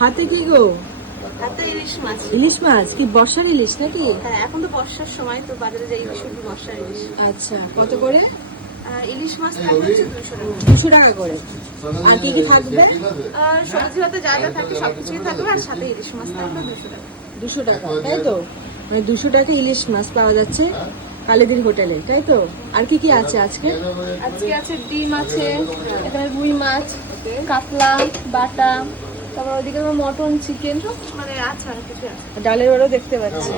হাতে কি গো? হাতে ইলিশ মাছ। ইলিশ মাছ কি বর্ষার ইলিশ নাকি? হ্যাঁ, এখন তো বর্ষার সময়, তো বাজারে যে ইলিশ উঠবে বর্ষার ইলিশ। আচ্ছা, কত করে? ইলিশ মাছ থাকবে হচ্ছে 200 টাকা। 200 টাকা করে। আর কি কি থাকবে? সবজি হতে যা যা থাকে সবকিছুই থাকবে, আর সাথে ইলিশ মাছ থাকবে 200 টাকা। 200 টাকা, তাই তো? মানে 200 টাকা ইলিশ মাছ পাওয়া যাচ্ছে কালীদির হোটেলে, তাই তো? আর কি কি আছে আজকে? আজকে আছে ডিম আছে, এখানে রুই মাছ, কাতলা, বাটা, তারপর ওইদিকে মটন, চিকেন, সব মানে আছে, অনেক কিছু আছে। ডালের বড়াও দেখতে পাচ্ছি।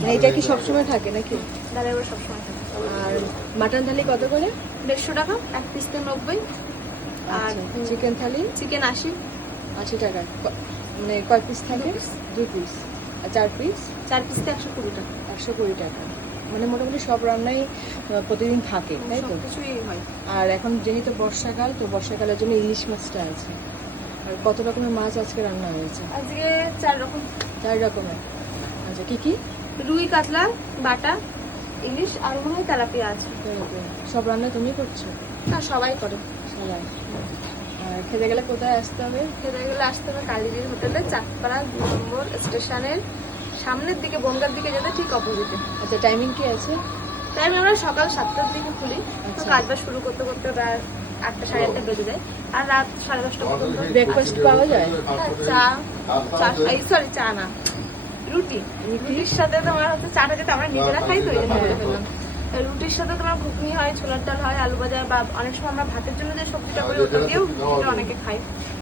মানে এটা কি সবসময় থাকে নাকি? ডালের বড়া সবসময় থাকে। আর মাটন থালি কত করে? 150 টাকা, এক পিসতে 90। আর চিকেন থালি চিকেন 80। 80 টাকা। মানে কয় পিস থাকে? 2 পিস। আর 4 পিস? 4 পিসতে 120 টাকা। 120 টাকা। মানে মোটামুটি সব রান্নাই প্রতিদিন থাকে, তাই তো? কিছুই হয়। আর এখন যেহেতু বর্ষাকাল, তো বর্ষাকালের জন্য ইলিশ মাছটা আছে। আর কত রকমের মাছ আজকে রান্না হয়েছে? আজকে 4 রকম। 4 রকমের। আচ্ছা, কি কি? রুই, কাতলা, বাটা, ইলিশ, আর মনে হয় তেলাপিয়া আছে। সব রান্না তুমি করছো? না, সবাই করে। সবাই। আর খেতে গেলে কোথায় আসতে হবে? খেতে গেলে আসতে হবে কালীজির হোটেলে, চাঁদপাড়া 2 নম্বর স্টেশনের সামনের দিকে, বনগার দিকে যেতে ঠিক অপোজিটে। আচ্ছা, টাইমিং কি আছে? টাইম আমরা সকাল 7টার দিকে খুলি, তো আচ্ছা। কাজবাজ শুরু করতে করতে রাত 8টা, 8:30 বেজে যায়। আর রাত 10:30 পর্যন্ত ব্রেকফাস্ট পাওয়া যায়? চা না, রুটি। রুটির সাথে তোমার হচ্ছে চাটা, যেটা আমরা নিজেরা খাই, তো এই জন্য বলে ফেললাম। রুটির সাথে তোমার ঘুগনি হয়, ছোলার ডাল হয়, আলু ভাজা, বা অনেক সময় আমরা ভাতের জন্য যে সবজিটা করি ওটা দিয়েও অনেকে খাই।